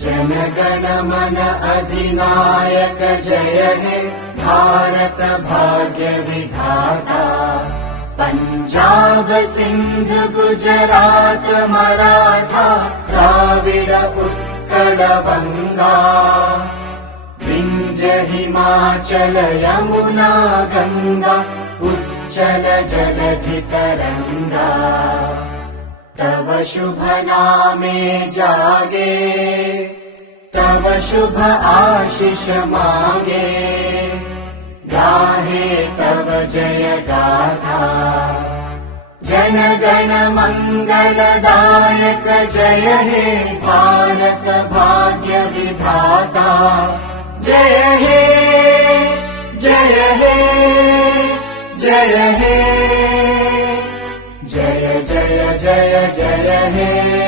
जनगण मन अधिनायक जय हे भारत भाग्य विधाता। पंजाब सिंध गुजरात मराठा द्राविड उत्कल बंगा। विंध्य हिमाचल यमुना गंगा उच्चल जलधि तरंगा। तव शुभ नामे जागे तव शुभ आशीष मांगे। गाहे तव जय गाथा जनगण मंगलदायक जय हे भारत भाग्य विधाता। जय हे जय हे जय हे जय जय जय जय हे।